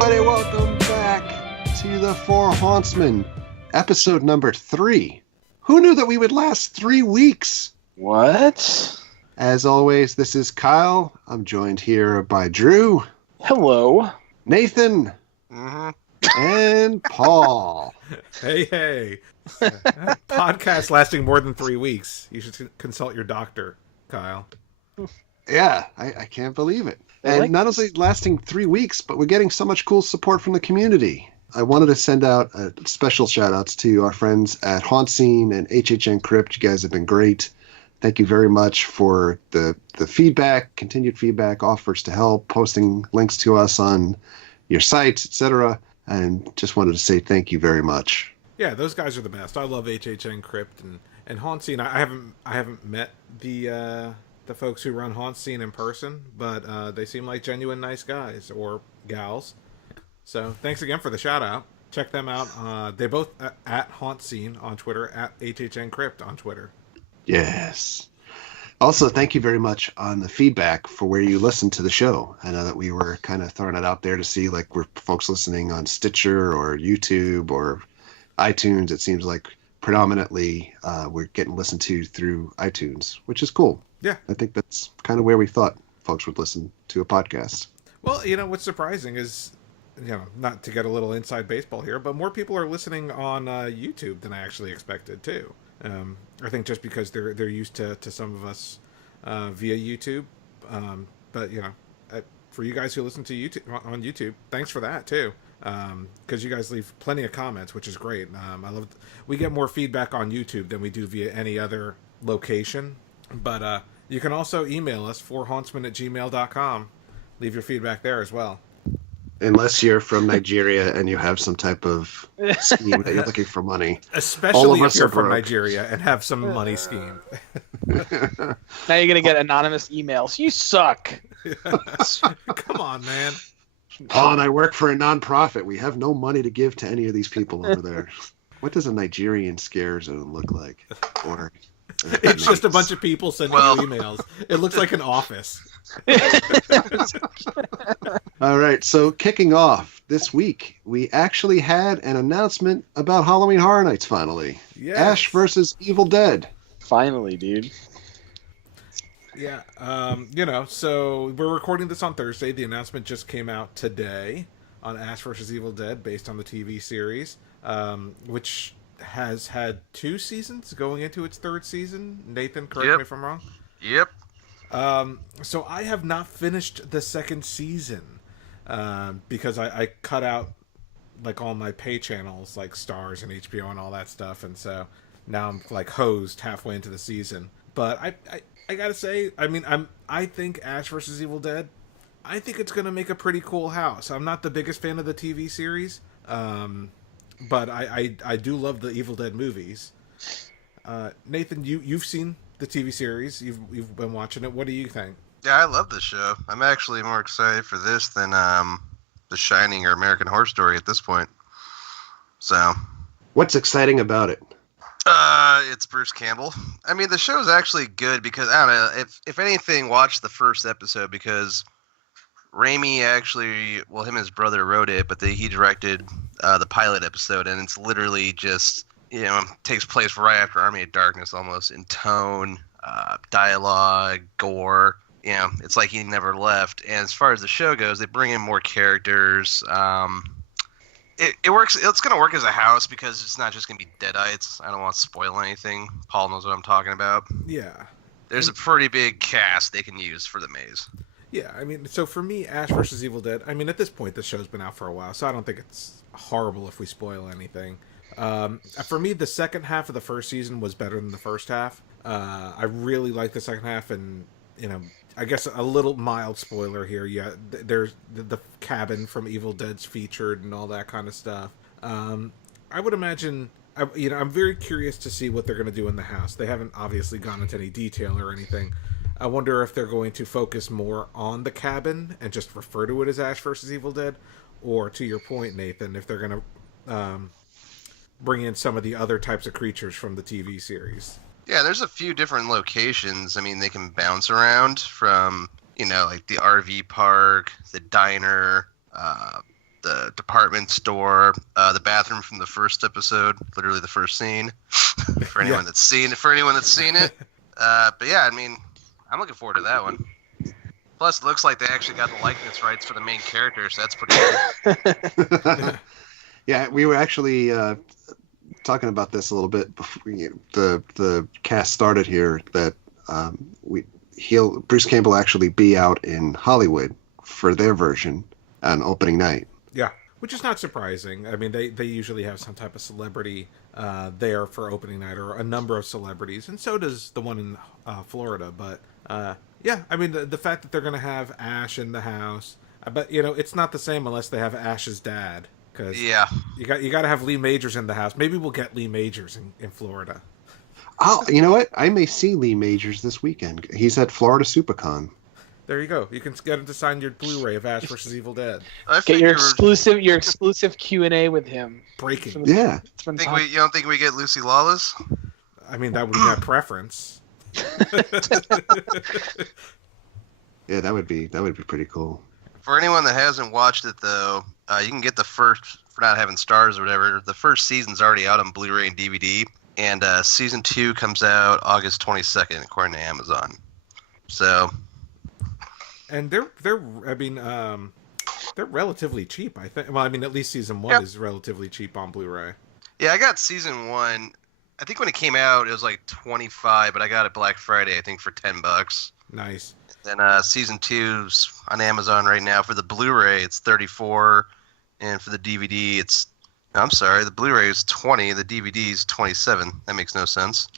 everybody, welcome back to the Four Hauntsmen, episode number 3. Who knew that we would last 3 weeks? What? As always, this is Kyle. I'm joined here by Drew. Hello. Nathan. And Paul. Hey. Podcast lasting more than 3 weeks. You should consult your doctor, Kyle. Yeah, I can't believe it. And not only lasting 3 weeks, but we're getting so much cool support from the community. I wanted to send out special shout-outs to our friends at Haunt Scene and HHN Crypt. You guys have been great. Thank you very much for the feedback, continued feedback, offers to help, posting links to us on your sites, etc. And just wanted to say thank you very much. Yeah, those guys are the best. I love HHN Crypt and Haunt Scene. I haven't met the folks who run Haunt Scene in person, but they seem like genuine nice guys or gals. So thanks again for the shout out. Check them out. They're both at Haunt Scene on Twitter, at HHN Crypt on Twitter. Yes. Also, thank you very much on the feedback for where you listen to the show. I know that we were kind of throwing it out there to see, like, were folks listening on Stitcher or YouTube or iTunes. It seems like predominantly we're getting listened to through iTunes, which is cool. Yeah. I think that's kind of where we thought folks would listen to a podcast. Well, what's surprising is, not to get a little inside baseball here, but more people are listening on YouTube than I actually expected, too. I think just because they're used to some of us via YouTube, but for you guys who listen to YouTube on YouTube, thanks for that too, because you guys leave plenty of comments, which is great. I love we get more feedback on YouTube than we do via any other location. But you can also email us forhauntsman@gmail.com. Leave your feedback there as well. Unless you're from Nigeria and you have some type of scheme that you're looking for money. Especially if you're from Nigeria and have some money scheme. Now you're going to get anonymous emails. You suck. Come on, man. Paul and I work for a nonprofit. We have no money to give to any of these people over there. What does a Nigerian scare zone look like? Or it's just a bunch of people sending you emails. It looks like an office. All right, so kicking off this week, we actually had an announcement about Halloween Horror Nights finally. Yes. Ash versus Evil Dead. Finally, dude. Yeah, so we're recording this on Thursday. The announcement just came out today on Ash versus Evil Dead based on the TV series, which has had 2 seasons going into its 3rd season. Nathan, correct me if I'm wrong? Yep. So I have not finished the 2nd season because I cut out like all my pay channels like Stars and HBO and all that stuff, and so now I'm like hosed halfway into the season. But I gotta say, I think Ash vs. Evil Dead, I think it's gonna make a pretty cool house. I'm not the biggest fan of the TV series, but I do love the Evil Dead movies. Nathan, you've seen the TV series. You've been watching it. What do you think? Yeah, I love this show. I'm actually more excited for this than The Shining or American Horror Story at this point. So, what's exciting about it? It's Bruce Campbell. I mean, the show's actually good because I don't know. If anything, watch the first episode because Raimi actually, him and his brother wrote it, but he directed the pilot episode, and it's literally just takes place right after Army of Darkness, almost in tone, dialogue, gore. It's like he never left. And as far as the show goes, they bring in more characters. It works. It's going to work as a house because it's not just going to be deadites. I don't want to spoil anything. Paul knows what I'm talking about. Yeah. There's a pretty big cast they can use for the maze. Yeah, so for me, Ash vs. Evil Dead, at this point, the show's been out for a while, so I don't think it's horrible if we spoil anything. For me, the second half of the first season was better than the first half. I really like the second half, and, I guess a little mild spoiler here. Yeah, there's the cabin from Evil Dead's featured and all that kind of stuff. I would imagine, I'm very curious to see what they're going to do in the house. They haven't obviously gone into any detail or anything. I wonder if they're going to focus more on the cabin and just refer to it as Ash versus Evil Dead, or to your point, Nathan, if they're going to bring in some of the other types of creatures from the TV series. Yeah, there's a few different locations. They can bounce around from, like the RV park, the diner, the department store, the bathroom from the first episode, literally the first scene. For anyone that's seen it. But yeah, I mean, I'm looking forward to that one. Plus, it looks like they actually got the likeness rights for the main character, so that's pretty cool. Yeah, we were actually talking about this a little bit before the cast started here. That Bruce Campbell actually be out in Hollywood for their version on opening night. Yeah, which is not surprising. I mean, they usually have some type of celebrity there for opening night, or a number of celebrities, and so does the one in Florida. But yeah, I mean, the fact that they're going to have Ash in the house, but it's not the same unless they have Ash's dad. Because you got to have Lee Majors in the house. Maybe we'll get Lee Majors in Florida. Oh, you know what? I may see Lee Majors this weekend. He's at Florida SuperCon. There you go. You can get him to sign your Blu-ray of Ash vs. Evil Dead. Get your exclusive Q&A with him. Breaking. Yeah. You don't think we get Lucy Lawless? I mean, that would be my preference. Yeah, that would be pretty cool. For anyone that hasn't watched it, though, you can get the first, for not having stars or whatever, the first season's already out on Blu-ray and DVD, and season 2 comes out August 22nd, according to Amazon. So, and they're relatively cheap, I think. Well, I mean, at least season 1 is relatively cheap on Blu-ray. Yeah, I got season 1. I think when it came out, it was like $25, but I got it Black Friday, I think, for $10. Nice. Then season 2's on Amazon right now. For the Blu-ray, it's $34, and for the DVD, the Blu-ray is $20, the DVD is $27. That makes no sense.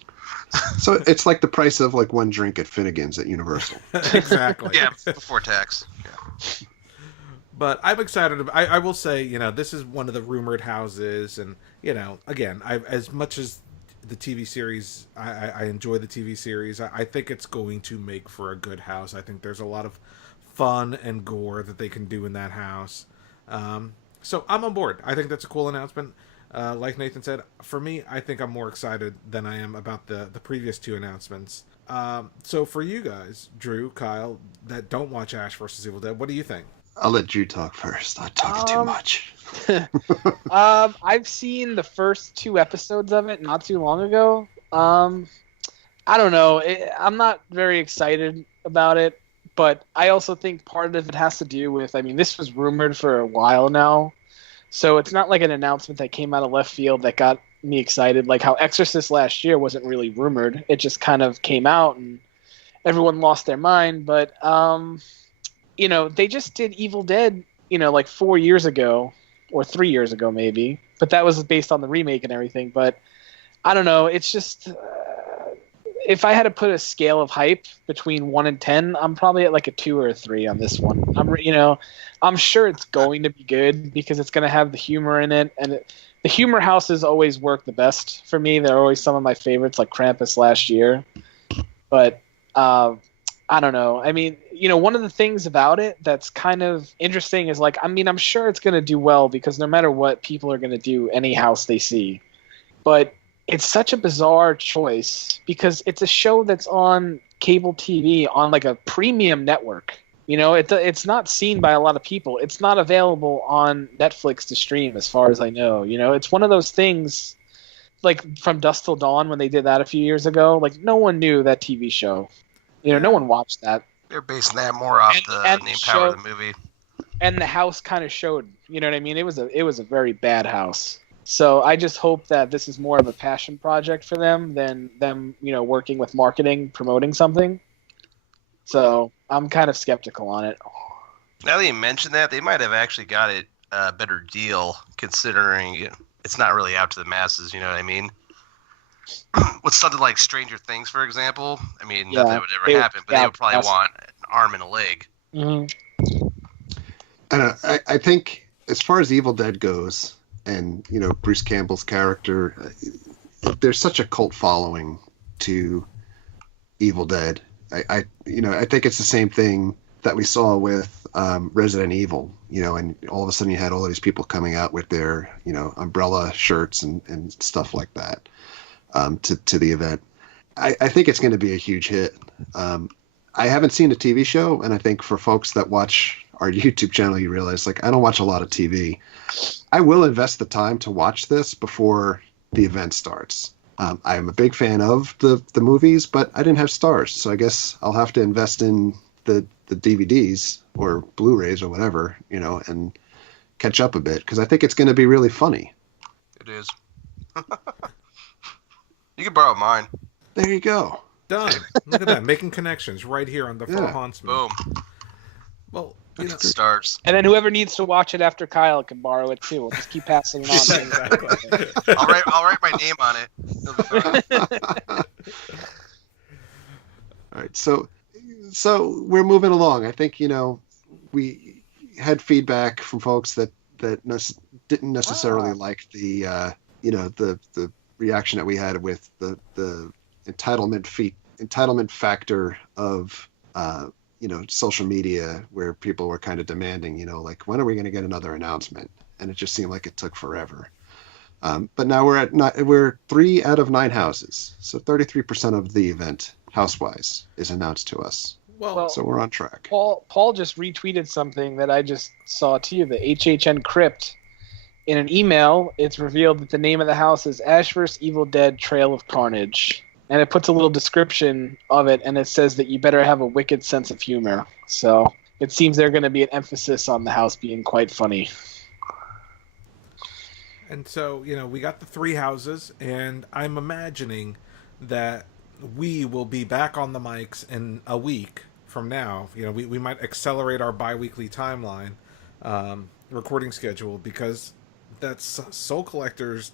So it's like the price of like one drink at Finnegan's at Universal. Exactly. Yeah, before tax. Yeah. But I'm excited. I will say, this is one of the rumored houses, and again, as much as the TV series, I enjoy the TV series. I think it's going to make for a good house. I think there's a lot of fun and gore that they can do in that house. So I'm on board. I think that's a cool announcement. Like Nathan said, for me, I think I'm more excited than I am about the previous 2 announcements. So for you guys, Drew, Kyle, that don't watch Ash vs. Evil Dead, what do you think? I'll let Drew talk first. I'm talking too much. I've seen the first 2 episodes of it not too long ago. I don't know. I'm not very excited about it, but I also think part of it has to do with, this was rumored for a while now, so it's not like an announcement that came out of left field that got me excited, like how Exorcist last year wasn't really rumored. It just kind of came out and everyone lost their mind, but they just did Evil Dead, like 4 years ago, or 3 years ago maybe, but that was based on the remake and everything. But I don't know, it's just if I had to put a scale of hype between 1 and 10, I'm probably at like a 2 or a 3 on this one. I'm sure it's going to be good because it's going to have the humor in it, and the humor houses always work the best for me. They're always some of my favorites, like Krampus last year. But I don't know. One of the things about it that's kind of interesting is I'm sure it's going to do well because no matter what, people are going to do any house they see. But it's such a bizarre choice because it's a show that's on cable TV on like a premium network. It's not seen by a lot of people. It's not available on Netflix to stream as far as I know. It's one of those things like from Dusk Till Dawn when they did that a few years ago. Like no one knew that TV show. No one watched that. They're basing that more off the name power of the movie. And the house kind of showed, It was a very bad house. So I just hope that this is more of a passion project for them than them, working with marketing, promoting something. So I'm kind of skeptical on it. Now that you mention that, they might have actually got it a better deal considering it's not really out to the masses, you know what I mean? With something like Stranger Things, for example, not that would ever happen, but they would probably want an arm and a leg. Mm-hmm. I think as far as Evil Dead goes, and Bruce Campbell's character, there's such a cult following to Evil Dead. I think it's the same thing that we saw with Resident Evil, and all of a sudden you had all of these people coming out with their umbrella shirts and stuff like that. To the event. I think it's going to be a huge hit. I haven't seen the TV show, and I think for folks that watch our YouTube channel, you realize, like, I don't watch a lot of TV. I will invest the time to watch this before the event starts. I am a big fan of the movies, but I didn't have stars, so I guess I'll have to invest in the DVDs or Blu-rays or whatever, and catch up a bit, because I think it's going to be really funny. It is. You can borrow mine. There you go. Done. Look at that, making connections right here on the Four Hauntsmen. Boom. Well, stars. And then whoever needs to watch it after Kyle can borrow it too. We'll just keep passing it on. Exactly. I'll write my name on it. It'll be fine. All right, so we're moving along. I think we had feedback from folks that didn't necessarily like the the reaction that we had with the entitlement factor of social media, where people were kind of demanding, like, when are we going to get another announcement? And it just seemed like it took forever. But now we're 3 out of 9 houses, so 33% of the event house-wise is announced to us. Well, so we're on track. Paul just retweeted something that I just saw too. The HHN crypt. In an email, it's revealed that the name of the house is Ash vs. Evil Dead Trail of Carnage. And it puts a little description of it, and it says that you better have a wicked sense of humor. So it seems there's going to be an emphasis on the house being quite funny. And so, we got the 3 houses, and I'm imagining that we will be back on the mics in a week from now. We might accelerate our bi-weekly timeline recording schedule, because that's Soul Collector's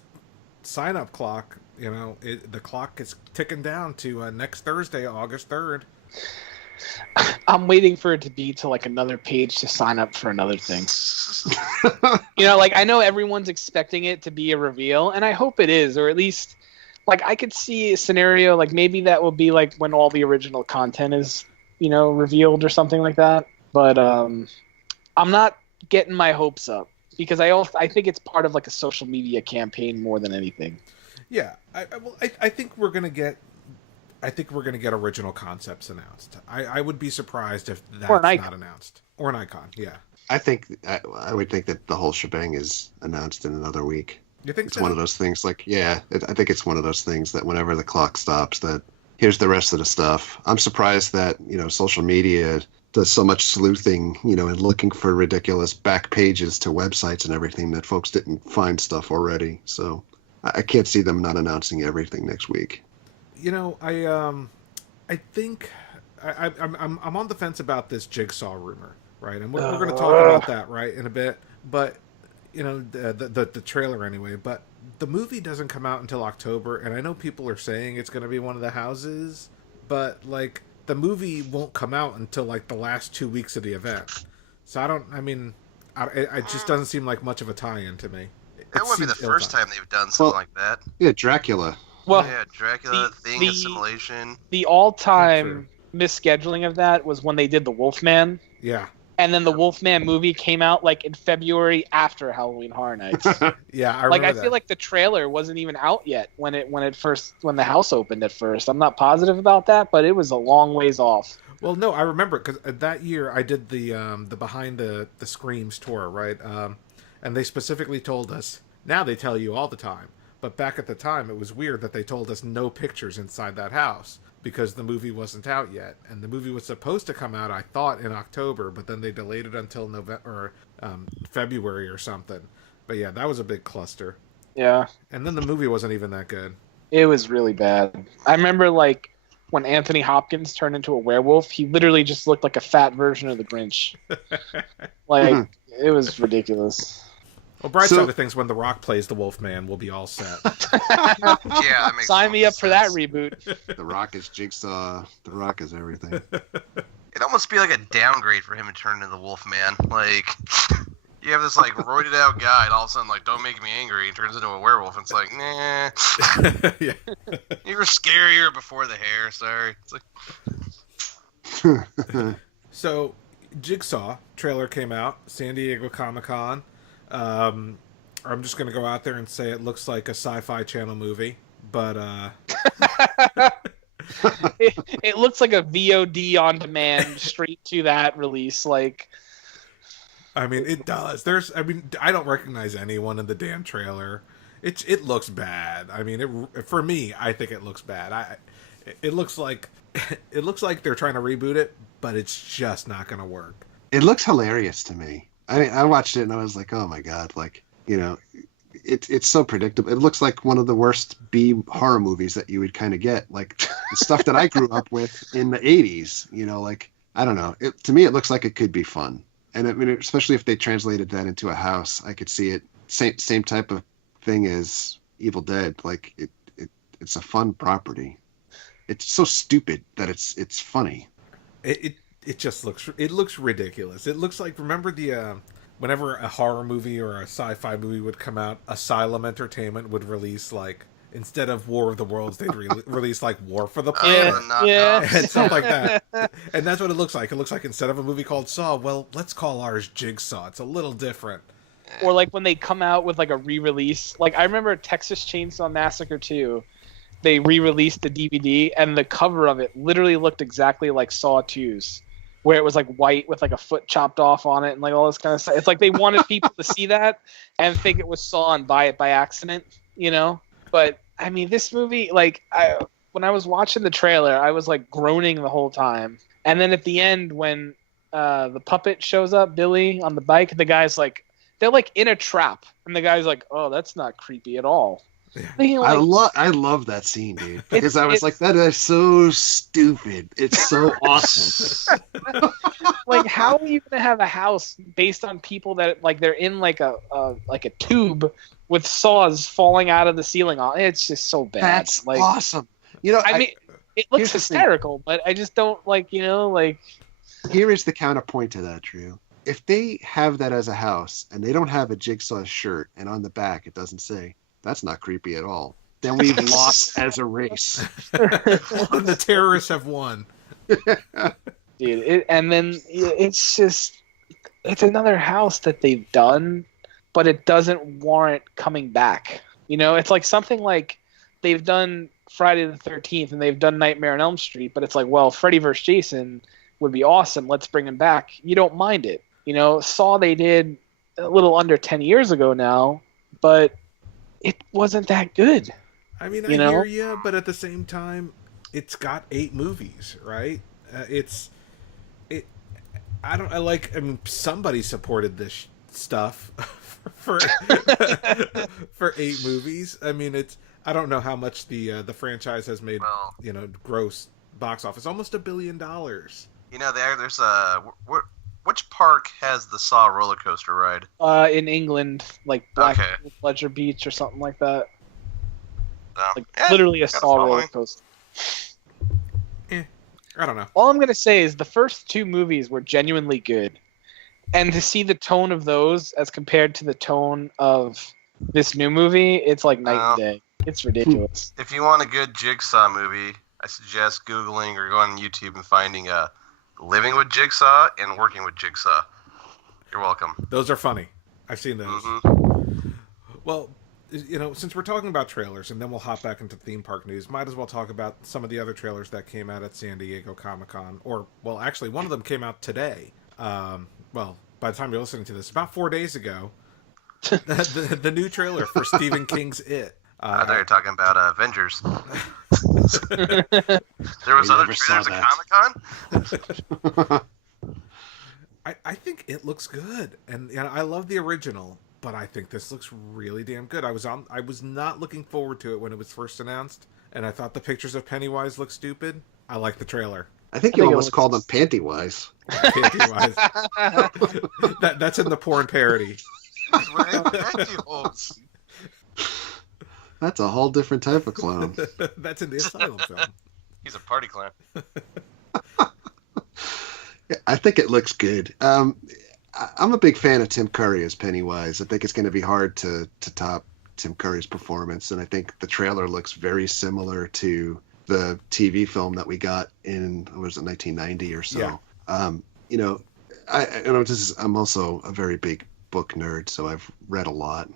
sign-up clock. The clock is ticking down to next Thursday, August 3rd. I'm waiting for it to be to like another page to sign up for another thing. I know everyone's expecting it to be a reveal, and I hope it is, or at least like I could see a scenario like maybe that will be like when all the original content is, revealed or something like that. But I'm not getting my hopes up, because I think it's part of like a social media campaign more than anything. Yeah, I think we're gonna get. I think we're gonna get original concepts announced. I would be surprised if that's not announced. Or an icon, yeah. I would think that the whole shebang is announced in another week. You think it's one of those things? Like, I think it's one of those things that whenever the clock stops, that here's the rest of the stuff. I'm surprised that social media does so much sleuthing, and looking for ridiculous back pages to websites and everything, that folks didn't find stuff already. So I can't see them not announcing everything next week. I think I'm on the fence about this Jigsaw rumor, right? And we're going to talk about that right in a bit. But the trailer anyway. But the movie doesn't come out until October, and I know people are saying it's going to be one of the houses, but like the movie won't come out until like the last 2 weeks of the event. So it just doesn't seem like much of a tie-in to me. That wouldn't be the first time they've done something like that. Yeah, Dracula. Well, yeah, Dracula, Thing, Assimilation. The all-time misscheduling of that was when they did the Wolfman. Yeah. And then the Wolfman movie came out like in February after Halloween Horror Nights. Yeah, I remember that. feel like the trailer wasn't even out yet when the house opened at first. I'm not positive about that, but it was a long ways off. Well, no, I remember because that year I did the Behind the Screams tour, right? And they specifically told us. Now they tell you all the time, but back at the time it was weird that they told us no pictures inside that house, because the movie wasn't out yet, and the movie was supposed to come out, I thought, in October, but then they delayed it until November or February or something. But yeah, that was a big cluster. Yeah. And then the movie wasn't even that good. It was really bad. I remember like when Anthony Hopkins turned into a werewolf, he literally just looked like a fat version of the Grinch. It was ridiculous. Well, bright side of things, when The Rock plays the Wolfman, we'll be all set. Yeah, that makes Sign me up sense. for that reboot. The Rock is Jigsaw. The Rock is everything. It'd almost be like a downgrade for him to turn into the Wolfman. Like, you have this like roided out guy, and all of a sudden, like, don't make me angry, and turns into a werewolf. And it's like, nah. Yeah. You were scarier before the hair. Sorry. It's like... So, Jigsaw trailer came out, San Diego Comic-Con. I'm just gonna go out there and say it looks like a Sci-Fi Channel movie, but it looks like a VOD on demand straight to that release. Like, I mean, it does. I don't recognize anyone in the damn trailer. It looks bad. I mean, for me, I think it looks bad. It looks like they're trying to reboot it, but it's just not going to work. It looks hilarious to me. I watched it and I was like, oh my god, like, you know, it's so predictable. It looks like one of the worst B horror movies that you would kind of get, like the stuff that I grew up with in the 80s. You know, like, I don't know. To me, it looks like it could be fun. And I mean, especially if they translated that into a house, I could see it. Same type of thing as Evil Dead. Like it's a fun property. It's so stupid that it's funny. It just looks ridiculous. It looks like, remember the whenever a horror movie or a sci-fi movie would come out, Asylum Entertainment would release, like, instead of War of the Worlds, they'd release like War for the Planet, and stuff like that. And that's what it looks like. It looks like instead of a movie called Saw, well, let's call ours Jigsaw. It's a little different. Or like when they come out with like a re-release, like I remember Texas Chainsaw Massacre 2, they re-released the DVD and the cover of it literally looked exactly like Saw 2's, where it was like white with like a foot chopped off on it and like all this kind of stuff. It's like they wanted people to see that and think it was Saw and buy it by accident, you know? But I mean, this movie, like, when I was watching the trailer, I was like groaning the whole time. And then at the end, when the puppet shows up, Billy on the bike, the guy's like, they're like in a trap, and the guy's like, "Oh, that's not creepy at all." Yeah. I love that scene, dude, because I was like, that is so stupid. It's so awesome. Like, how are you gonna have a house based on people that like they're in like a tube with saws falling out of the ceiling? It's just so bad. That's like awesome. You know, I mean, it looks hysterical, but I just don't like, you know, like. Here is the counterpoint to that, Drew. If they have that as a house and they don't have a Jigsaw shirt and on the back it doesn't say, that's not creepy at all, then we've lost as a race. The terrorists have won. Dude, and then it's another house that they've done, but it doesn't warrant coming back. You know, it's like something like they've done Friday the 13th and they've done Nightmare on Elm Street, but it's like, well, Freddy vs. Jason would be awesome. Let's bring him back. You don't mind it. You know, Saw they did a little under 10 years ago now, but it wasn't that good. I mean, I hear you, but at the same time, it's got 8 movies, right? I mean, somebody supported this stuff for 8 movies. I mean, I don't know how much the franchise has made, you know, gross box office, almost $1 billion. You know, there's which park has the Saw roller coaster ride? In England, like Pleasure Beach or something like that. No. Like literally a Saw roller coaster. I don't know. All I'm gonna say is the first 2 movies were genuinely good, and to see the tone of those as compared to the tone of this new movie, it's like night and day. It's ridiculous. If you want a good Jigsaw movie, I suggest Googling or going on YouTube and finding Living with Jigsaw and Working with Jigsaw. You're welcome. Those are funny. I've seen those. Mm-hmm. Well, you know, since we're talking about trailers, and then we'll hop back into theme park news, might as well talk about some of the other trailers that came out at San Diego Comic-Con. Or, well, actually, one of them came out today. Well, by the time you're listening to this, about 4 days ago. the new trailer for Stephen King's It. I thought you were talking about Avengers. There was other trailers at Comic-Con? I think it looks good, and you know, I love the original, but I think this looks really damn good. I was not looking forward to it when it was first announced, and I thought the pictures of Pennywise looked stupid. I like the trailer. I think you almost called them Pantywise. Pantywise. That's in the porn parody. He's wearing pantyhose. That's a whole different type of clown. That's in the Asylum film. He's a party clown. Yeah, I think it looks good. I'm a big fan of Tim Curry as Pennywise. I think it's going to be hard to top Tim Curry's performance, and I think the trailer looks very similar to the TV film that we got in, what was it, 1990 or so. Yeah. You know, I'm also a very big book nerd, so I've read a lot.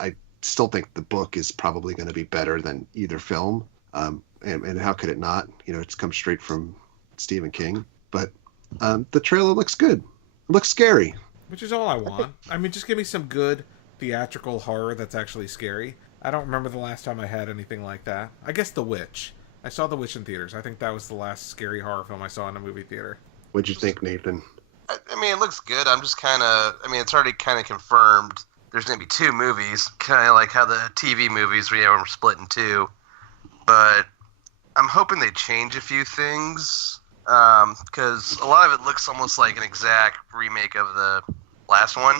I still think the book is probably going to be better than either film. And how could it not? You know, it's come straight from Stephen King. But the trailer looks good. It looks scary. Which is all I want. I mean, just give me some good theatrical horror that's actually scary. I don't remember the last time I had anything like that. I guess The Witch. I saw The Witch in theaters. I think that was the last scary horror film I saw in a movie theater. What'd you think, Nathan? I mean, it looks good. I'm just kind of... I mean, it's already kind of confirmed there's going to be 2 movies, kind of like how the TV movies we have them split in 2. But I'm hoping they change a few things, because a lot of it looks almost like an exact remake of the last one.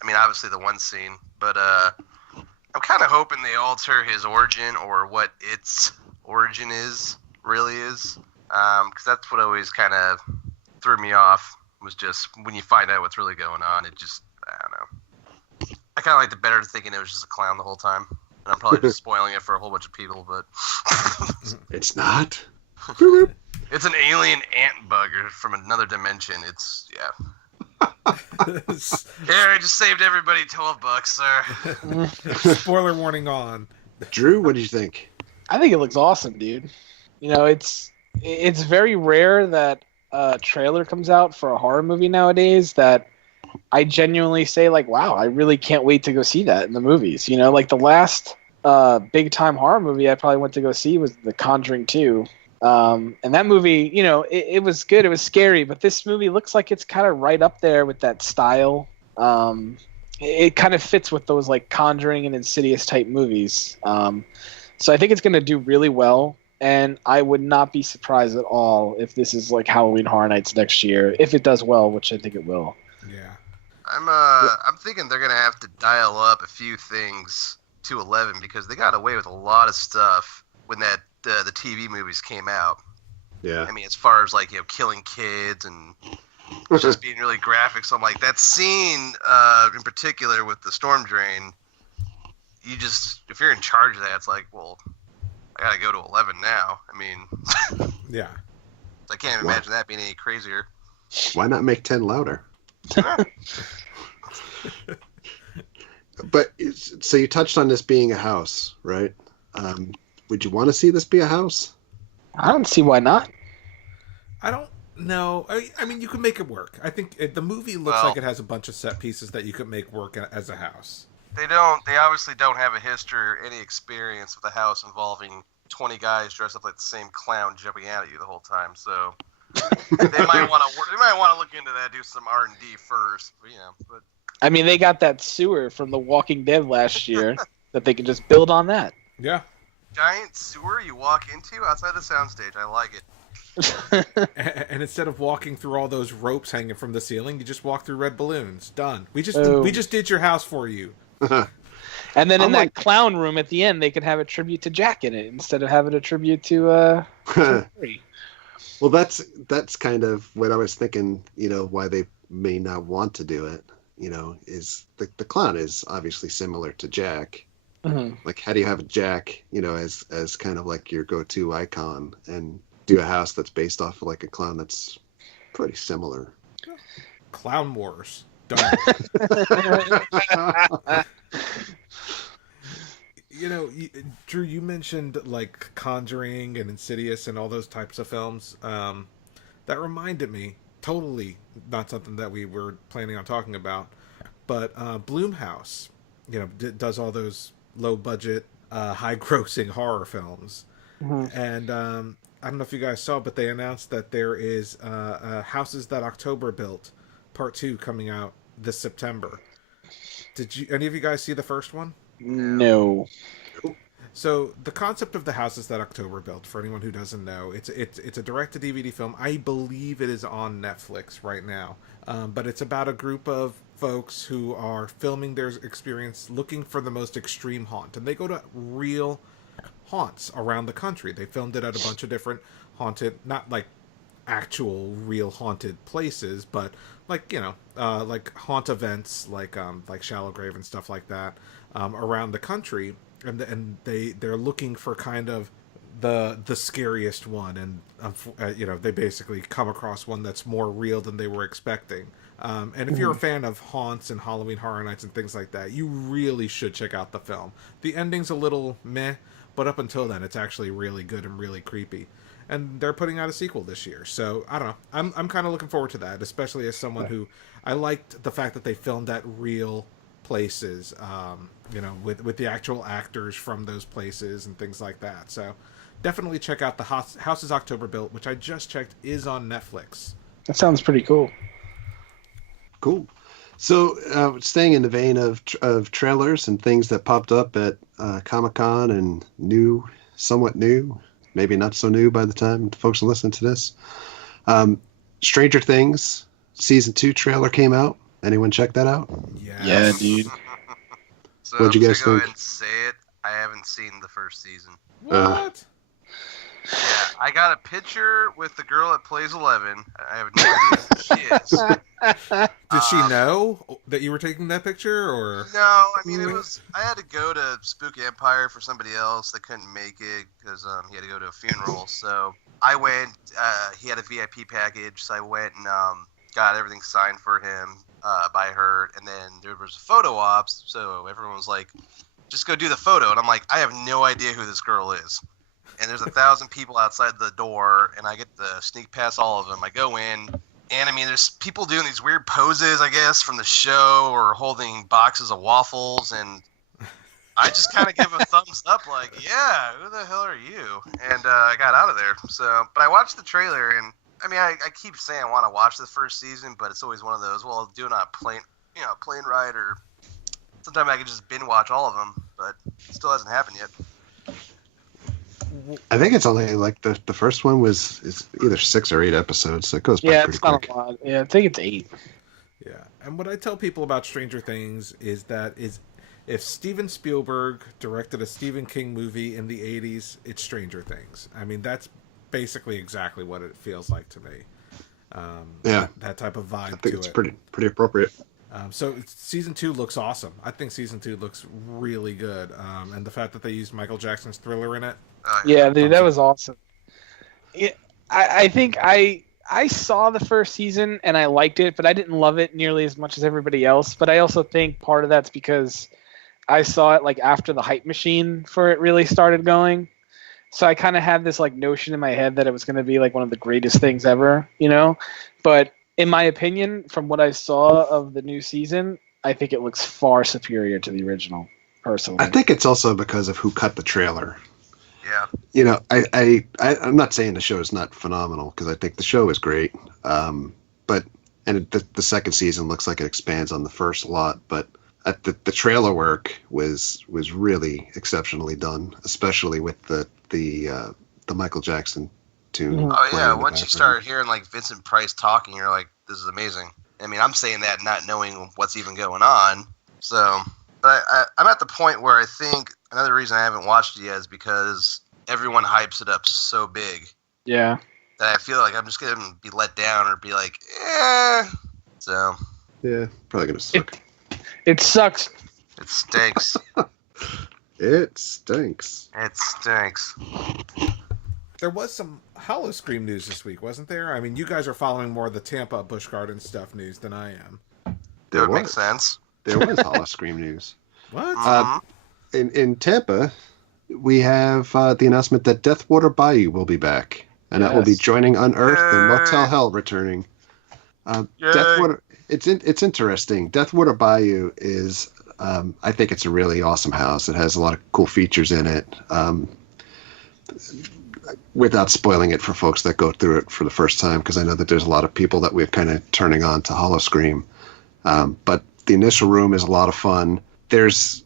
I mean, obviously the one scene, but I'm kind of hoping they alter his origin, or what its origin really is, because that's what always kind of threw me off, was just when you find out what's really going on, it just, I don't know. I kind of liked it better thinking it was just a clown the whole time. And I'm probably just spoiling it for a whole bunch of people, but... It's not. It's an alien ant bug from another dimension. It's, yeah. Here, I just saved everybody $12, sir. Spoiler warning on. Drew, what did you think? I think it looks awesome, dude. You know, it's very rare that a trailer comes out for a horror movie nowadays that I genuinely say, like, wow, I really can't wait to go see that in the movies. You know, like the last big time horror movie I probably went to go see was The Conjuring 2. And that movie, you know, it was good. It was scary, but this movie looks like it's kind of right up there with that style. It kind of fits with those like Conjuring and Insidious type movies. So I think it's going to do really well. And I would not be surprised at all if this is like Halloween Horror Nights next year, if it does well, which I think it will. Yeah. I'm thinking they're gonna have to dial up a few things to 11, because they got away with a lot of stuff when that the TV movies came out. Yeah. I mean, as far as like, you know, killing kids and just being really graphic. So I'm like, that scene in particular with the storm drain, you just, if you're in charge of that, it's like, well, I gotta go to 11 now. I mean, yeah. I can't imagine that being any crazier. Why not make 10 louder? But so you touched on this being a house, right? Would you want to see this be a house? I don't see why not. I don't know. I mean, you can make it work. I think the movie looks like it has a bunch of set pieces that you could make work as a house. They obviously don't have a history or any experience with a house involving 20 guys dressed up like the same clown jumping out at you the whole time. So they might want to look into that, do some R&D first. But, you know, but I mean, they got that sewer from The Walking Dead last year that they can just build on that. Yeah. Giant sewer you walk into outside the soundstage. I like it. And instead of walking through all those ropes hanging from the ceiling, you just walk through red balloons. Done. We just did your house for you. And then in that clown room at the end, they could have a tribute to Jack in it instead of having a tribute to Mary. Well, that's kind of what I was thinking, you know, why they may not want to do it, you know, is the clown is obviously similar to Jack. Mm-hmm. Like, how do you have Jack, you know, as kind of like your go-to icon, and do a house that's based off of like a clown that's pretty similar? Clown Wars. Done. You know, Drew, you mentioned like Conjuring and Insidious and all those types of films. That reminded me, totally not something that we were planning on talking about, but Blumhouse, you know, does all those low-budget, high-grossing horror films. Mm-hmm. And I don't know if you guys saw, but they announced that there is Houses That October Built, Part 2, coming out this September. Did any of you guys see the first one? No. So the concept of the Houses That October Built, for anyone who doesn't know, it's a direct-to-DVD film. I believe it is on Netflix right now. But it's about a group of folks who are filming their experience looking for the most extreme haunt. And they go to real haunts around the country. They filmed it at a bunch of different haunted, not like actual real haunted places, but like, you know, like haunt events, like Shallow Grave and stuff like that, around the country. And they're looking for kind of the scariest one, and you know, they basically come across one that's more real than they were expecting. And if you're a fan of haunts and Halloween Horror Nights and things like that, you really should check out the film. The ending's a little meh, but up until then, it's actually really good and really creepy. and they're putting out a sequel this year. So I don't know. I'm kind of looking forward to that, especially as someone who I liked the fact that they filmed at real places, with the actual actors from those places and things like that. So definitely check out the House is October Built, which I just checked is on Netflix. That sounds pretty cool. Cool. So, staying in the vein of trailers and things that popped up at Comic-Con and somewhat new, maybe not so new by the time folks are listening to this. Stranger Things Season 2 trailer came out. Anyone check that out? Yes. Yeah, dude. So What'd you guys go think? ahead and say it. I haven't seen the first season. What? Yeah, I got a picture with the girl that plays 11. I have no idea who she is. Did she know that you were taking that picture, or? No, I mean, I had to go to Spooky Empire for somebody else that couldn't make it because he had to go to a funeral. So I went, he had a VIP package, so I went and got everything signed for him by her. And then there was a photo ops, so everyone was like, just go do the photo. And I'm like, I have no idea who this girl is. And there's 1,000 people outside the door, and I get to sneak past all of them. I go in, and I mean, there's people doing these weird poses, I guess, from the show, or holding boxes of waffles, and I just kind of give a thumbs up, like, yeah, who the hell are you? And I got out of there. So, but I watched the trailer, and I mean, I keep saying I want to watch the first season, but it's always one of those, well, do not plane ride, or sometimes I can just binge watch all of them, but it still hasn't happened yet. I think it's only like the first one is either 6 or 8 episodes, so it goes by pretty quick. Not a lot. Yeah, I think it's 8. Yeah, and what I tell people about Stranger Things is if Steven Spielberg directed a Stephen King movie in the 80s, it's Stranger Things. I mean, that's basically exactly what it feels like to me. That type of vibe. I think it's pretty appropriate. So season 2 looks awesome. I think season 2 looks really good, and the fact that they used Michael Jackson's Thriller in it. Yeah, dude, that was awesome. I think I saw the first season and I liked it, but I didn't love it nearly as much as everybody else. But I also think part of that's because I saw it like after the hype machine for it really started going. So I kind of had this like notion in my head that it was going to be like one of the greatest things ever, But in my opinion, from what I saw of the new season, I think it looks far superior to the original, personally. I think it's also because of who cut the trailer. Yeah. I'm not saying the show is not phenomenal, because I think the show is great. The second season looks like it expands on the first a lot, but the trailer work was really exceptionally done, especially with the Michael Jackson tune. Oh yeah, once you start hearing like Vincent Price talking, you're like, this is amazing. I mean, I'm saying that not knowing what's even going on. So, but I'm at the point where I think another reason I haven't watched it yet is because everyone hypes it up so big. Yeah. That I feel like I'm just going to be let down or be like, eh. So. Yeah, probably going to suck. It sucks. It stinks. It stinks. It stinks. There was some Hallow-Scream news this week, wasn't there? I mean, you guys are following more of the Tampa Busch Gardens stuff news than I am. That would make sense. There was Hallow-Scream news. What? In Tampa, we have the announcement that Deathwater By You will be back, and that will be joining Unearthed and Motel Hell returning. Deathwater. It's interesting. Deathwater By You is, I think it's a really awesome house. It has a lot of cool features in it. Without spoiling it for folks that go through it for the first time, because I know that there's a lot of people that we're kind of turning on to Hallow-Scream. But the initial room is a lot of fun. There's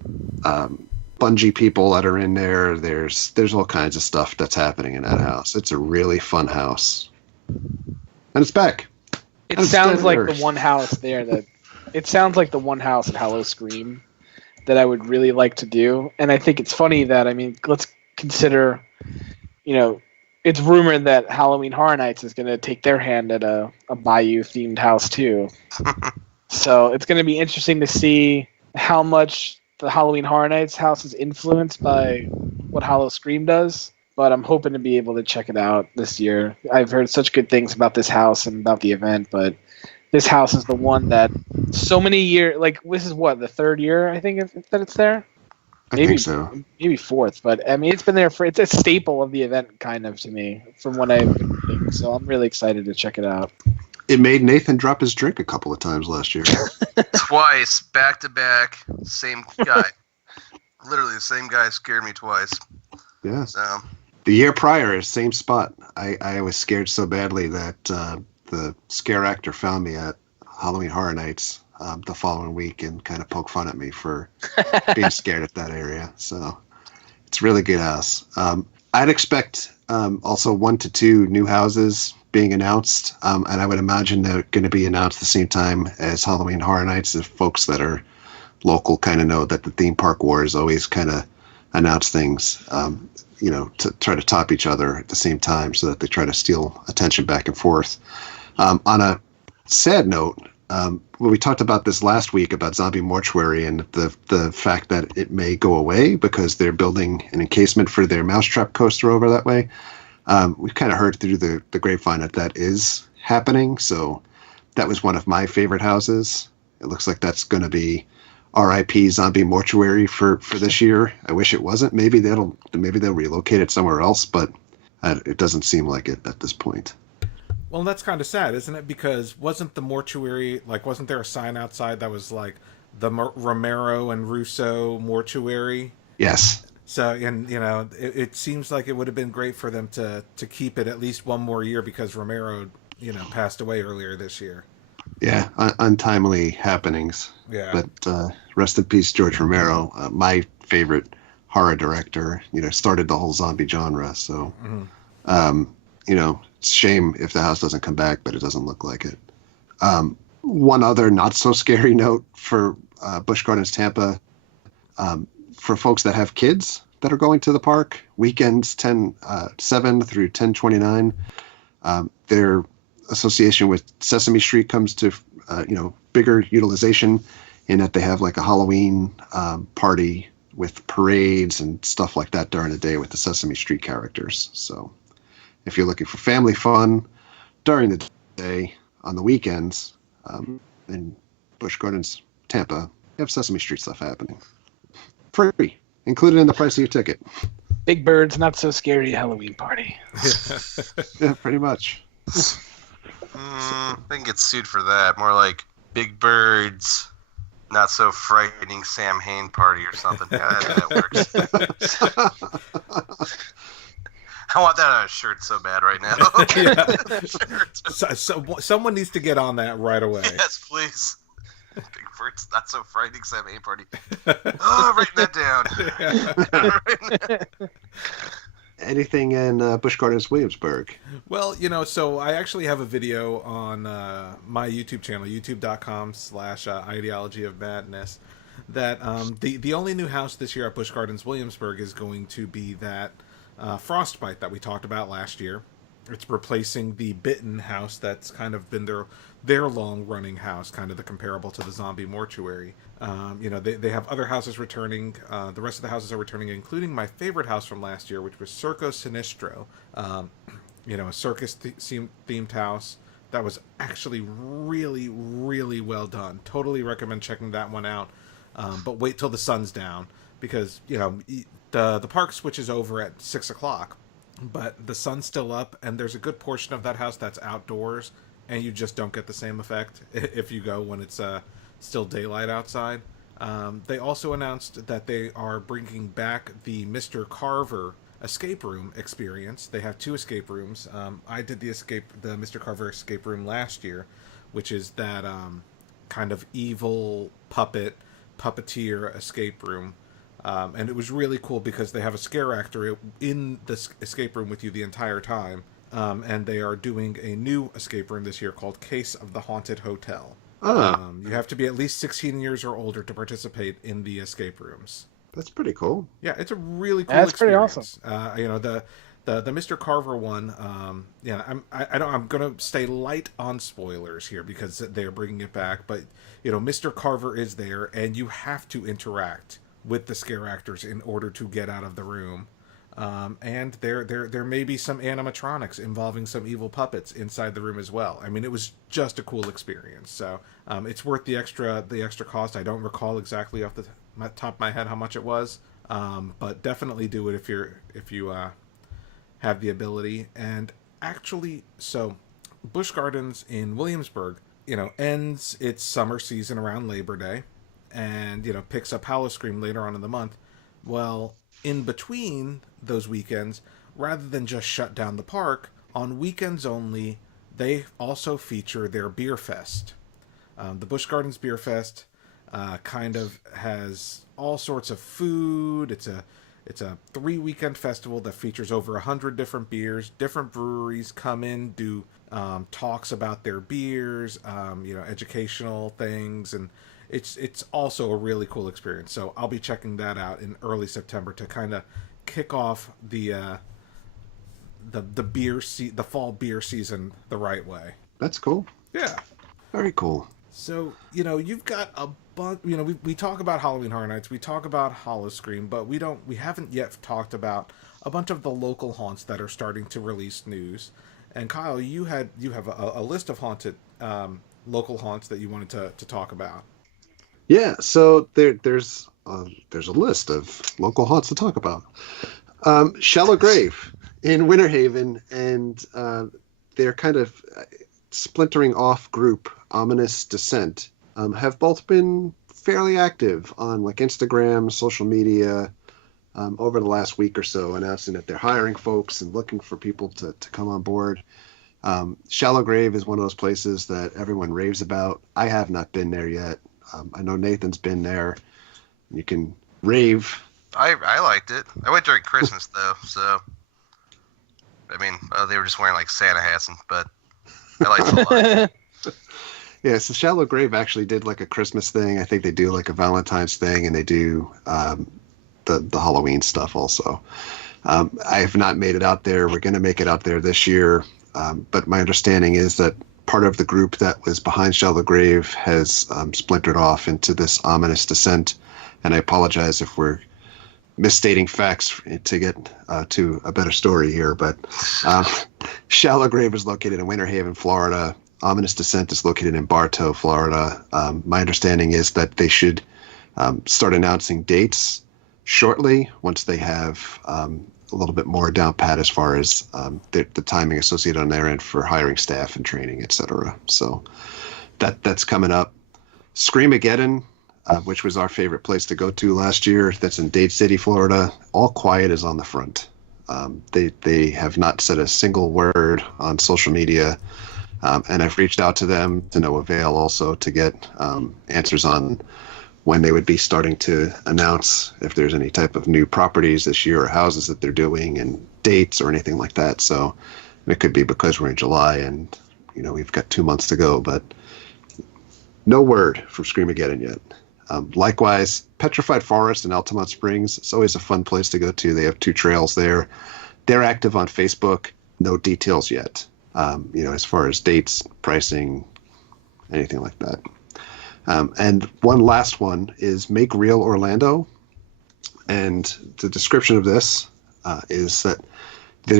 bungee people that are in there. There's all kinds of stuff that's happening in that house. It's a really fun house, and it's back. It sounds like the one house there that. It sounds like the one house at Hallow-Scream that I would really like to do, and I think it's funny that let's consider, it's rumored that Halloween Horror Nights is going to take their hand at a Bayou themed house too. So it's going to be interesting to see how much the Halloween Horror Nights house is influenced by what Hallow-Scream does. But I'm hoping to be able to check it out this year. I've heard such good things about this house and about the event, but this house is the one that so many years, like this is what, the third year I think that it's there? I think so. Maybe fourth, but I mean, it's been there for, it's a staple of the event kind of to me from what I've been reading. So I'm really excited to check it out. It made Nathan drop his drink a couple of times last year. Twice, back to back, same guy. Literally the same guy scared me twice. Yeah. So the year prior, same spot. I was scared so badly that the scare actor found me at Halloween Horror Nights the following week and kind of poked fun at me for being scared at that area. So it's a really good house. I'd expect also 1 to 2 new houses being announced, and I would imagine they're going to be announced at the same time as Halloween Horror Nights. If folks that are local kind of know that the theme park wars always kind of announce things, to try to top each other at the same time, so that they try to steal attention back and forth. On a sad note, we talked about this last week about Zombie Mortuary and the fact that it may go away because they're building an encasement for their Mousetrap coaster over that way. We've kind of heard through the grapevine that is happening. So that was one of my favorite houses. It looks like that's going to be RIP Zombie Mortuary for this year. I wish it wasn't. Maybe they'll relocate it somewhere else, but it doesn't seem like it at this point. Well, that's kind of sad, isn't it? Because wasn't the mortuary, wasn't there a sign outside that was like the Romero and Russo mortuary? Yes. So, and it seems like it would have been great for them to keep it at least one more year because Romero, passed away earlier this year. Yeah, untimely happenings. Yeah. But rest in peace, George Romero, my favorite horror director. Started the whole zombie genre. So, it's a shame if the house doesn't come back, but it doesn't look like it. One other not so scary note for Busch Gardens Tampa. For folks that have kids that are going to the park, weekends 10/7 through 10/29, their association with Sesame Street comes to bigger utilization in that they have like a Halloween party with parades and stuff like that during the day with the Sesame Street characters. So if you're looking for family fun during the day, on the weekends, in Busch Gardens Tampa, you have Sesame Street stuff happening. Free, included in the price of your ticket. Big Bird's Not So Scary Halloween Party. Yeah, pretty much. I think get sued for that. More like Big Bird's Not So Frightening Samhain Party or something. Yeah, that works. I want that on a shirt so bad right now. So someone neneeds to get on that right away. Yes, please. Big Bird's Not So Frightening Samhain Party. Oh, writing that down. Anything in Busch Gardens Williamsburg? Well, so I actually have a video on my YouTube channel, youtube.com/ideology of madness, that the only new house this year at Busch Gardens Williamsburg is going to be that Frostbite that we talked about last year. It's replacing the Bitten house that's kind of been their long-running house, kind of the comparable to the Zombie Mortuary. They have other houses returning. The rest of the houses are returning, including my favorite house from last year, which was Circo Sinistro. A circus-themed house that was actually really, really well done. Totally recommend checking that one out. But wait till the sun's down, because the park switches over at 6 o'clock. But the sun's still up, and there's a good portion of that house that's outdoors, and you just don't get the same effect if you go when it's still daylight outside. They also announced that they are bringing back the Mr. Carver escape room experience. They have 2 escape rooms. I did the Mr. Carver escape room last year, which is that kind of evil puppeteer escape room. And it was really cool because they have a scare actor in the escape room with you the entire time. And they are doing a new escape room this year called Case of the Haunted Hotel. You have to be at least 16 years or older to participate in the escape rooms. That's pretty cool. Yeah, it's a really cool experience. That's pretty awesome. The Mr. Carver one, I'm going to stay light on spoilers here because they're bringing it back. But, Mr. Carver is there, and you have to interact with the scare actors in order to get out of the room. And there may be some animatronics involving some evil puppets inside the room as well. I mean, it was just a cool experience. So it's worth the extra cost. I don't recall exactly off the top of my head how much it was. But definitely do it if you have the ability. And actually, so Busch Gardens in Williamsburg, ends its summer season around Labor Day, and picks up Hallow-Scream later on in the month. Well, in between those weekends, rather than just shut down the park, on weekends only, they also feature their beer fest. The Busch Gardens Beer Fest kind of has all sorts of food. It's a 3-weekend festival that features over 100 different beers. Different breweries come in, do talks about their beers, educational things, and it's also a really cool experience. So I'll be checking that out in early September to kind of kick off the fall beer season the right way. That's cool. Yeah, very cool. So you've got a bunch. We talk about Halloween Horror Nights, we talk about Howl-O-Scream, but we haven't yet talked about a bunch of the local haunts that are starting to release news. And Kyle, you have a list of haunted local haunts that you wanted to talk about. Yeah, so there's a list of local haunts to talk about. Shallow Grave in Winter Haven, and they're kind of splintering off group, Ominous Descent, have both been fairly active on like Instagram, social media, over the last week or so, announcing that they're hiring folks and looking for people to come on board. Shallow Grave is one of those places that everyone raves about. I have not been there yet. I know Nathan's been there. You can rave. I liked it. I went during Christmas though, so I mean, they were just wearing like Santa hats, but I liked it a lot. Yeah, so Shallow Grave actually did like a Christmas thing. I think they do like a Valentine's thing, and they do the Halloween stuff also. I have not made it out there. We're going to make it out there this year, but my understanding is that part of the group that was behind Shallow Grave has splintered off into this Ominous Descent, and I apologize if we're misstating facts to get to a better story here, but Shallow Grave is located in Winter Haven, Florida. Ominous Descent is located in Bartow, Florida. My understanding is that they should start announcing dates shortly once they have a little bit more down pat as far as the timing associated on their end for hiring staff and training, etc. So that's coming up. Screamageddon, which was our favorite place to go to last year, that's in Dade City, Florida. All quiet is on the front. They have not said a single word on social media. And I've reached out to them to no avail also to get answers on when they would be starting to announce if there's any type of new properties this year or houses that they're doing and dates or anything like that. So it could be because we're in July and, we've got 2 months to go, but no word from Screamageddon yet. Likewise, Petrified Forrest in Altamont Springs. It's always a fun place to go to. They have 2 trails there. They're active on Facebook. No details yet. As far as dates, pricing, anything like that. And one last one is Make Real Orlando. And the description of this is that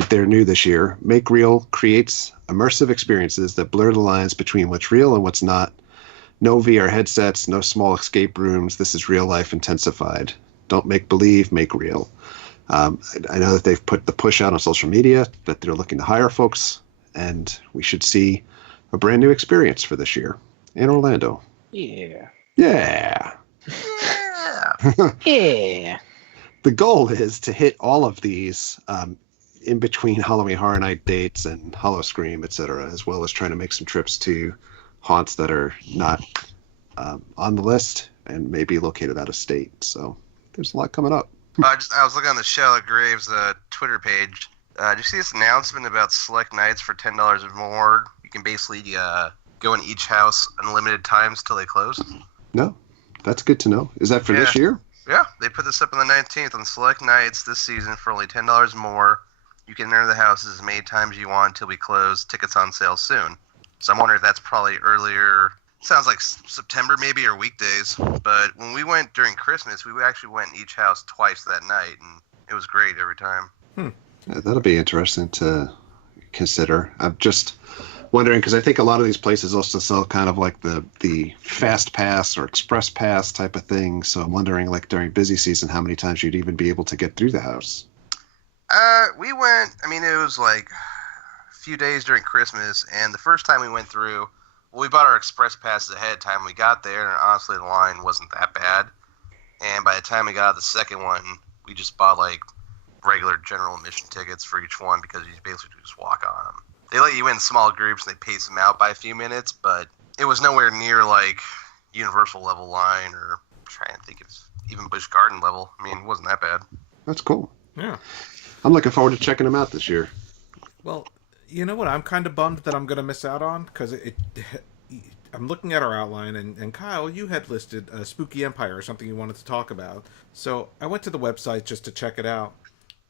they're new this year. Make Real creates immersive experiences that blur the lines between what's real and what's not. No VR headsets, no small escape rooms. This is real life intensified. Don't make believe, make real. I know that they've put the push out on social media that they're looking to hire folks, and we should see a brand new experience for this year in Orlando. Yeah. Yeah. Yeah. The goal is to hit all of these in between Halloween Horror Night dates and Hallow-Scream, etc., as well as trying to make some trips to haunts that are not on the list and maybe located out of state. So there's a lot coming up. I was looking on the Shallow Graves Twitter page. Did you see this announcement about select nights for $10 or more? You can basically go in each house unlimited times till they close. No, that's good to know. Is that for this year? Yeah, they put this up on the 19th on select nights this season for only $10 more. You can enter the houses as many times you want until we close. Tickets on sale soon. So I'm wondering if that's probably earlier. Sounds like September maybe, or weekdays. But when we went during Christmas, we actually went in each house twice that night, and it was great every time. Yeah, that'll be interesting to consider. I've just wondering, because I think a lot of these places also sell kind of like the fast pass or express pass type of thing. So I'm wondering, like during busy season, how many times you'd even be able to get through the house. We went. I mean, it was like a few days during Christmas, and the first time we went through, well, we bought our express passes ahead of time. We got there, and honestly, the line wasn't that bad. And by the time we got the second one, we just bought like regular general admission tickets for each one because you basically just walk on them. They let you in small groups and they pace them out by a few minutes, but it was nowhere near like Universal level line or I'm trying to think of even Busch Garden level. I mean, it wasn't that bad. That's cool. Yeah. I'm looking forward to checking them out this year. Well, you know what? I'm kind of bummed that I'm going to miss out on because I'm looking at our outline, and Kyle, you had listed Spooky Empire or something you wanted to talk about. So I went to the website just to check it out.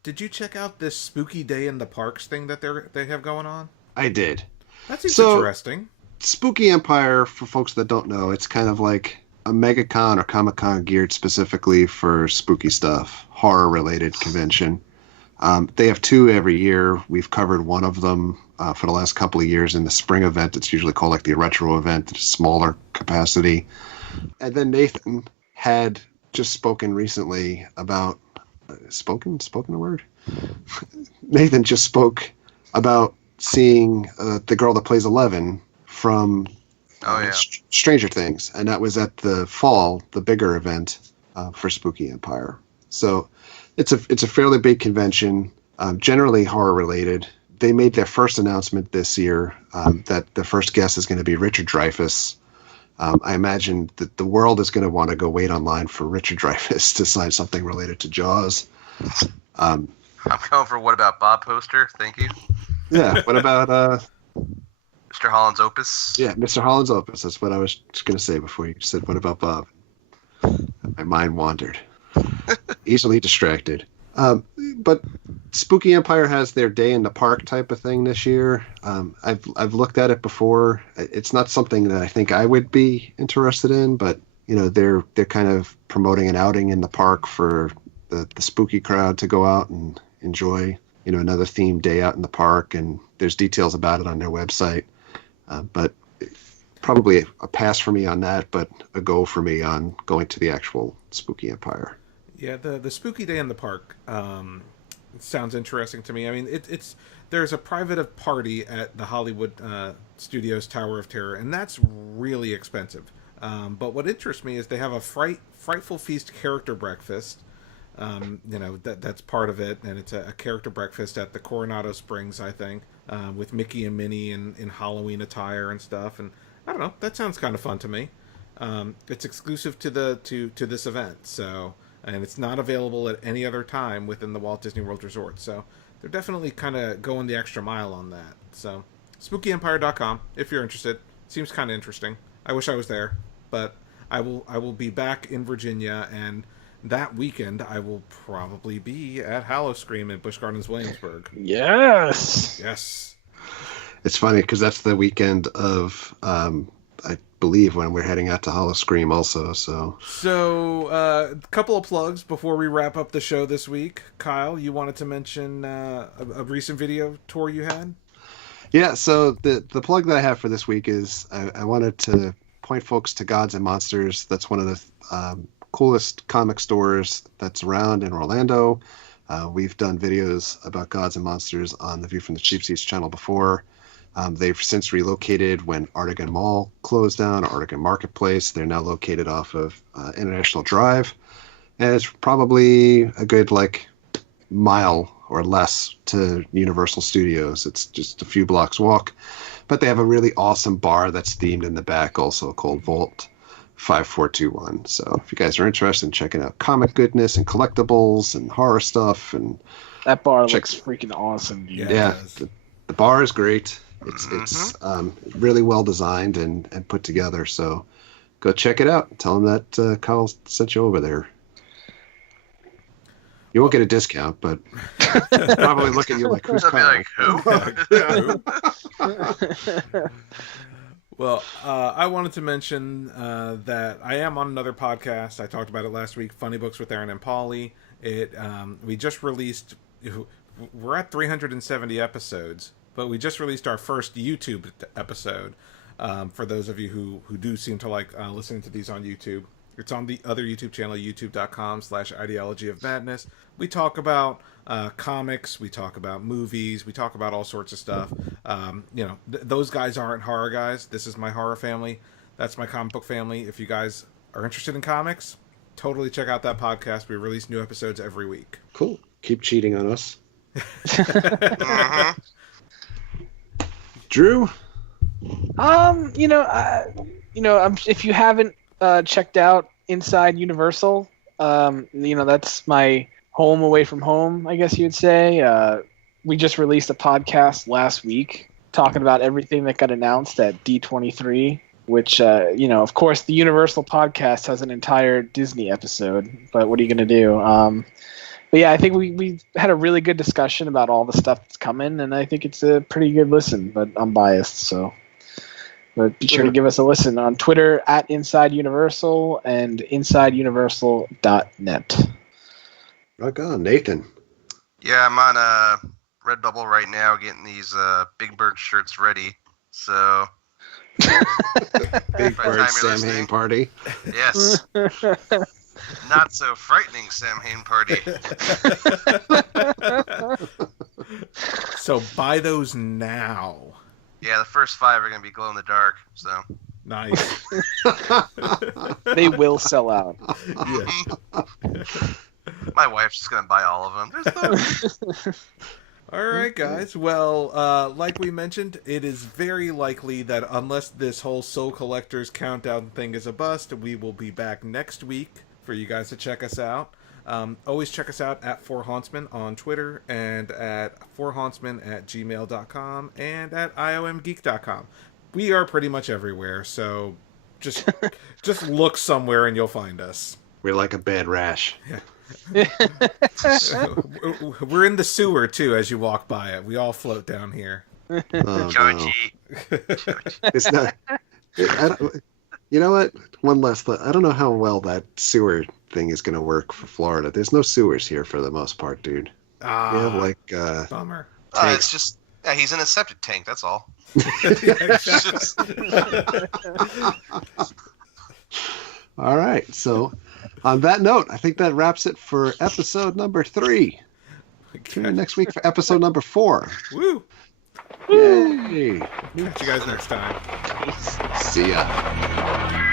Did you check out this Spooky Day in the Parks thing that they have going on? I did. That seems interesting. Spooky Empire, for folks that don't know, it's kind of like a MegaCon or Comic-Con geared specifically for spooky stuff, horror-related convention. They have 2 every year. We've covered one of them for the last couple of years in the spring event. It's usually called like the retro event, smaller capacity. And then Nathan had just spoken recently about spoken a word. Nathan just spoke about seeing the girl that plays 11 from Stranger Things, and that was at the bigger event for Spooky Empire. So it's a fairly big convention, generally horror related. They made their first announcement this year that the first guest is going to be Richard Dreyfuss. I imagine that the world is going to want to go wait online for Richard Dreyfuss to sign something related to Jaws. I'm going for What About Bob poster. Thank you. Yeah. What about Mr. Holland's Opus? Yeah, Mr. Holland's Opus. That's what I was just going to say before you said What About Bob. My mind wandered. Easily distracted. But Spooky Empire has their day in the park type of thing this year. I've looked at it before. It's not something that I think I would be interested in, but you know they're kind of promoting an outing in the park for the spooky crowd to go out and enjoy. You know, another themed day out in the park, and there's details about it on their website. But probably a pass for me on that, but a go for me on going to the actual Spooky Empire. Yeah, the Spooky Day in the Park sounds interesting to me. I mean, there's a private party at the Hollywood Studios Tower of Terror, and that's really expensive. But what interests me is they have a Frightful Feast character breakfast. You know, that's part of it, and it's a character breakfast at the Coronado Springs, I think, with Mickey and Minnie in Halloween attire and stuff. And I don't know, that sounds kind of fun to me. It's exclusive to this event, so. And it's not available at any other time within the Walt Disney World Resort. So they're definitely kind of going the extra mile on that. So spookyempire.com if you're interested. Seems kind of interesting. I wish I was there, but I will be back in Virginia, and that weekend I will probably be at Hallow-Scream at Busch Gardens, Williamsburg. Yes. Yes. It's funny because that's the weekend of I believe when we're heading out to Howl-O-Scream also. So a couple of plugs before we wrap up the show this week. Kyle, you wanted to mention a recent video tour you had? Yeah, so the plug that I have for this week is I wanted to point folks to Gods and Monsters. That's one of the coolest comic stores that's around in Orlando. We've done videos about Gods and Monsters on the View from the Cheap Seats channel before. They've since relocated when Artigan Mall closed down, Artigan Marketplace. They're now located off of International Drive. And it's probably a good, mile or less to Universal Studios. It's just a few blocks walk. But they have a really awesome bar that's themed in the back, also called Vault 5421. So if you guys are interested in checking out comic goodness and collectibles and horror stuff. And that bar looks freaking awesome, dude. Yeah, the bar is great. It's really well designed and put together. So go check it out. Tell them that Kyle sent you over there. You won't get a discount, but probably look at you like, who's Kyle? Who? Well, I wanted to mention that I am on another podcast. I talked about it last week, Funny Books with Aaron and Polly. We just released, we're at 370 episodes, but we just released our first YouTube episode. For those of you who do seem to like listening to these on YouTube. It's on the other YouTube channel, youtube.com/ideology of madness. We talk about comics, we talk about movies, we talk about all sorts of stuff. Those guys aren't horror guys. This is my horror family. That's my comic book family. If you guys are interested in comics, totally check out that podcast. We release new episodes every week. Cool. Keep cheating on us. Drew? If you haven't checked out Inside Universal, that's my home away from home, I guess you would say. We just released a podcast last week talking about everything that got announced at D23, which, of course, the Universal podcast has an entire Disney episode, but what are you going to do? But yeah, I think we had a really good discussion about all the stuff that's coming, and I think it's a pretty good listen, but I'm biased, so. But be sure to give us a listen on Twitter at Inside Universal and InsideUniversal.net. Rock on, Nathan. Yeah, I'm on Redbubble right now getting these Big Bird shirts ready. So Big Bird Samhain party. Yes. Not so frightening Samhain party. So buy those now. Yeah, the first 5 are going to be glow in the dark, so. Nice. They will sell out. Yeah. My wife's just going to buy all of them. All right, guys. Well, like we mentioned, it is very likely that unless this whole Soul Collectors countdown thing is a bust, we will be back next week for you guys to check us out. Always check us out at 4Hauntsman on Twitter and at 4hauntsman@gmail.com and at iomgeek.com. We are pretty much everywhere, so just look somewhere and you'll find us. We're like a bad rash. Yeah. We're in the sewer too as you walk by it. We all float down here. Oh, Georgie. no. It's not. You know what? One last thought. I don't know how well that sewer thing is going to work for Florida. There's no sewers here for the most part, dude. We have bummer. It's just he's in a septic tank. That's all. Yeah, exactly. All right. So, on that note, I think that wraps it for episode number 3. Tune in next week for episode number 4. Woo! Yay! Catch you guys next time. See ya.